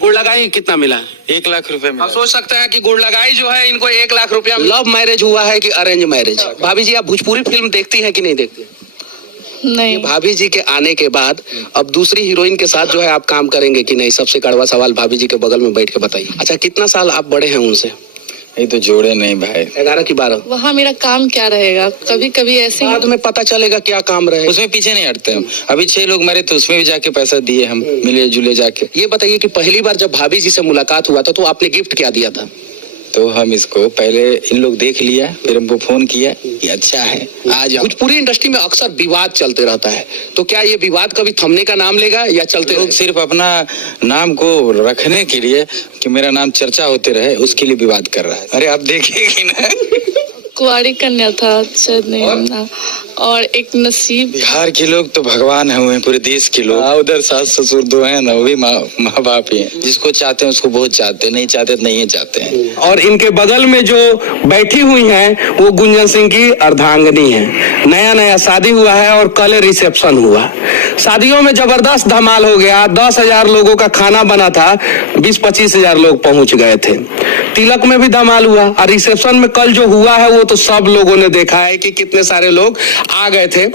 गुड़ लगाई कितना मिला? 1 लाख रुपए में। आप सोच सकते हैं कि गुड़ लगाई जो है इनको 1 लाख रुपया। लव मैरिज हुआ है कि अरेंज मैरिज? भाभी जी आप भोजपुरी फिल्म देखती हैं कि नहीं देखती? नहीं। भाभी जी के आने के बाद अब दूसरी हीरोइन के साथ जो है आप काम करेंगे कि नहीं? सबसे कड़वा सवाल भाभी जी के बगल में बैठ के बताइए। अच्छा कितना साल आप बड़े हैं उनसे? ये तो जोड़े नहीं भाई। 11 की 12? वहाँ मेरा काम क्या रहेगा? कभी कभी ऐसे ही बाद में पता चलेगा क्या काम रहे। उसमें पीछे नहीं हटते हम। अभी 6 लोग मरे तो उसमें भी जाके पैसा दिए हम, मिले जुले जाके। ये बताइए कि पहली बार जब भाभी जी से मुलाकात हुआ था तो आपने गिफ्ट क्या दिया था? तो हम इसको पहले इन लोग देख लिया, फिर हमको फोन किया कि अच्छा है आज। भोजपुरी इंडस्ट्री में अक्सर विवाद चलते रहता है, तो क्या ये विवाद कभी थमने का नाम लेगा या चलते लोग सिर्फ अपना नाम को रखने के लिए कि मेरा नाम चर्चा होते रहे उसके लिए विवाद कर रहा है। अरे आप देखिए ना। कुंवारी कन्या था शायद नहीं ना। और एक नसीब। बिहार के लोग तो भगवान हुए, पूरे देश के लोग। उधर सास ससुर दो हैं ना, वो भी माँ बाप ही हैं। जिसको चाहते हैं उसको बहुत चाहते हैं, नहीं चाहते तो नहीं चाहते हैं। और इनके बगल में जो बैठी हुई हैं वो गुंजन सिंह की अर्धांगिनी है। नया नया शादी हुआ है और कल रिसेप्शन हुआ। शादियों में जबरदस्त धमाल हो गया। 10,000 लोगों का खाना बना था, 20-25 हजार लोग पहुंच गए थे। तिलक में भी धमाल हुआ और रिसेप्शन में कल जो हुआ है वो तो सब लोगों ने देखा है कि कितने सारे लोग आ गए थे।